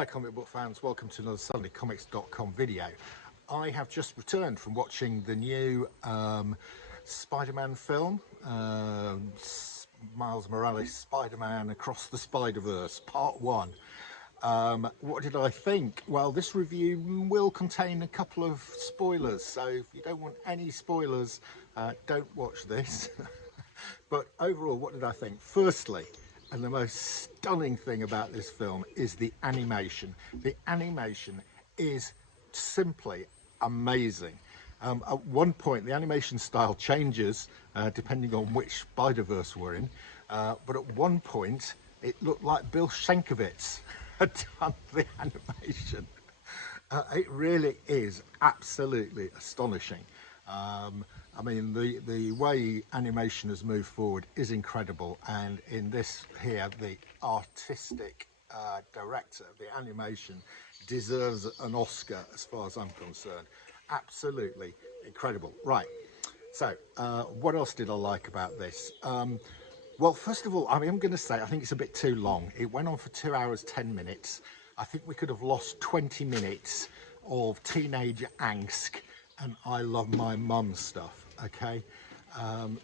Hi comic book fans, welcome to another SundayComics.com video. I have just returned from watching the new Spider-Man film, Miles Morales Spider-Man Across the Spiderverse Part One. What did I think? Well, this review will contain a couple of spoilers, so if you don't want any spoilers, don't watch this. But overall, what did I think? Firstly, and the most stunning thing about this film is the animation. The animation is simply amazing. At one point, the animation style changes depending on which Spider-Verse we're in. But at one point, it looked like Bill Sienkiewicz had done the animation. It really is absolutely astonishing. I mean, the way animation has moved forward is incredible, and in this here, the artistic director of the animation deserves an Oscar as far as I'm concerned. Absolutely incredible. Right, so what else did I like about this? Well, first of all, I'm going to say I think it's a bit too long. It went on for 2 hours, 10 minutes. I think we could have lost 20 minutes of teenage angst and I love my mum stuff, okay?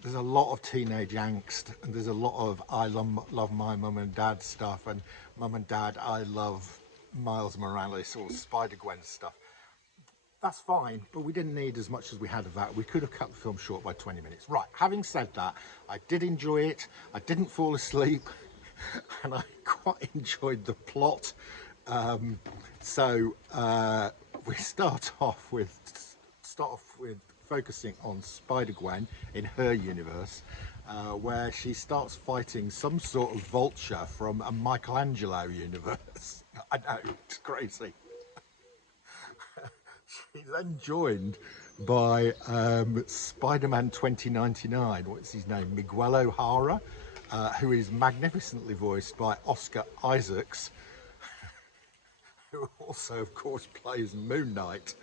There's a lot of teenage angst and there's a lot of I love my mum and dad stuff, and mum and dad, I love Miles Morales or Spider-Gwen stuff. That's fine, but we didn't need as much as we had of that. We could have cut the film short by 20 minutes. Right, having said that, I did enjoy it. I didn't fall asleep, and I quite enjoyed the plot. We start off with focusing on Spider-Gwen in her universe, where she starts fighting some sort of vulture from a Michelangelo universe. I know, it's crazy. She's then joined by Spider-Man 2099, what's his name, Miguel O'Hara, who is magnificently voiced by Oscar Isaacs, who also, of course, plays Moon Knight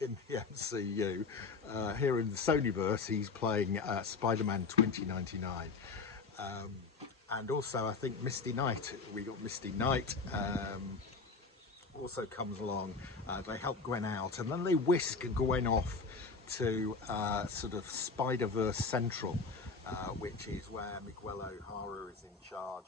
in the MCU. Here in the Sonyverse, he's playing Spider-Man 2099. And also, I think Misty Knight, we got Misty Knight, also comes along. They help Gwen out, and then they whisk Gwen off to sort of Spider-Verse Central, which is where Miguel O'Hara is in charge.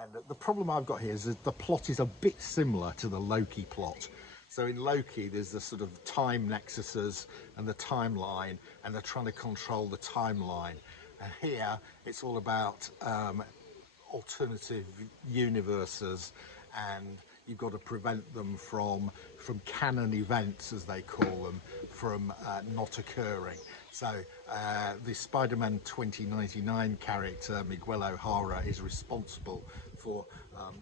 And the problem I've got here is that the plot is a bit similar to the Loki plot. So in Loki, there's the sort of time nexuses and the timeline, and they're trying to control the timeline. And here, it's all about alternative universes, and you've got to prevent them from canon events, as they call them, from not occurring. So the Spider-Man 2099 character, Miguel O'Hara, is responsible for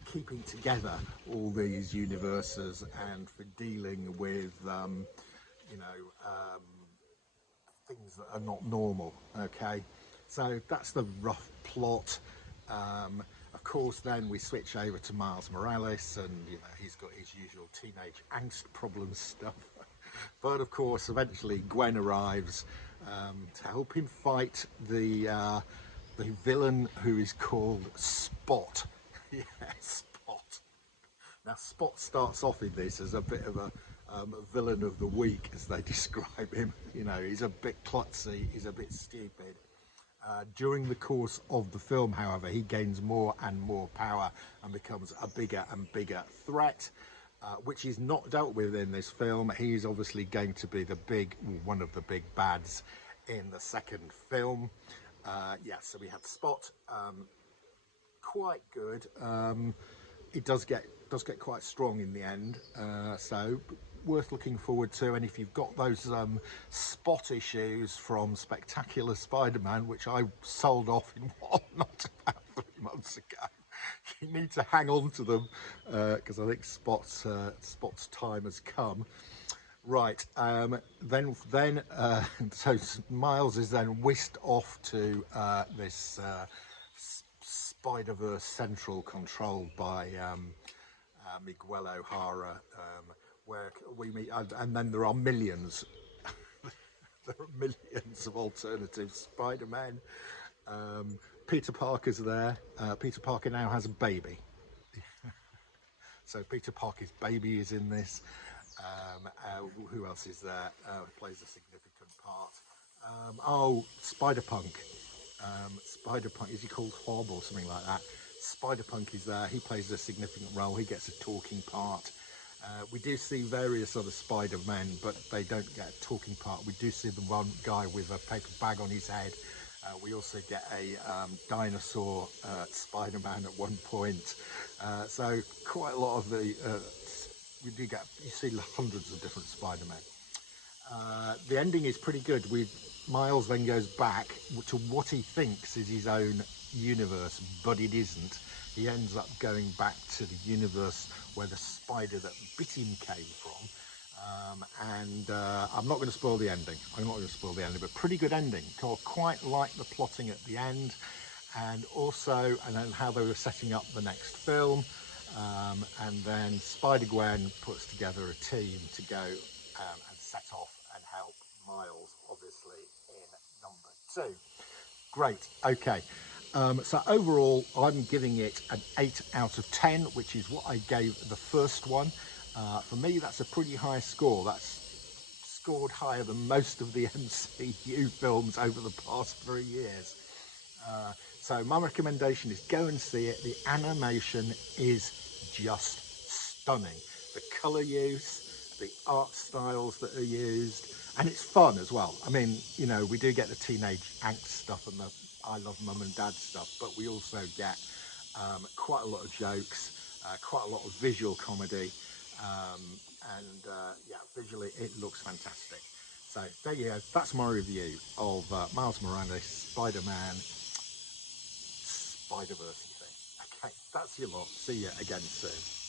keeping together all these universes and for dealing with, things that are not normal, okay? So that's the rough plot. Of course, then we switch over to Miles Morales, and he's got his usual teenage angst problem stuff. But of course, eventually Gwen arrives to help him fight the villain, who is called Spot. Yeah, Spot. Now, Spot starts off in this as a bit of a villain of the week, as they describe him. He's a bit klutzy, he's a bit stupid. During the course of the film, however, he gains more and more power and becomes a bigger and bigger threat, which is not dealt with in this film. He's obviously going to be one of the big bads in the second film. So we had Spot, quite good. It does get quite strong in the end, so worth looking forward to. And if you've got those Spot issues from Spectacular Spider-Man, which I sold off in Whatnot about 3 months ago, you need to hang on to them, because I think Spot's time has come. Right, so Miles is then whisked off to this Spider-Verse Central, controlled by Miguel O'Hara, where we meet, and then there are millions. There are millions of alternative Spider-Men. Peter Parker's there. Peter Parker now has a baby. So Peter Parker's baby is in this. Who else is there? Plays a significant part. Oh, Spider-Punk. Spider-Punk, is he called Hob or something like that? Spider-Punk is there. He plays a significant role. He gets a talking part. We do see various other Spider-Men, but they don't get a talking part. We do see the one guy with a paper bag on his head. We also get a dinosaur Spider-Man at one point. So quite a lot of the, you see hundreds of different Spider-Men. The ending is pretty good. Miles then goes back to what he thinks is his own universe, but it isn't. He ends up going back to the universe where the spider that bit him came from. I'm not going to spoil the ending. But pretty good ending. I quite like the plotting at the end, and then how they were setting up the next film. And then Spider-Gwen puts together a team to go and set off and help Miles, obviously, in number 2. Great, okay. So overall, I'm giving it an 8 out of 10, which is what I gave the first one. For me, that's a pretty high score. That's scored higher than most of the MCU films over the past 3 years. So my recommendation is go and see it. The animation is just stunning. The colour use, the art styles that are used, and it's fun as well. I mean, you know, we do get the teenage angst stuff and the I love mum and dad stuff, but we also get quite a lot of jokes, quite a lot of visual comedy, yeah, visually it looks fantastic. So there you go, that's my review of Miles Morales Spider-Man Spider-Verse thing. Okay, that's your lot. See you again soon.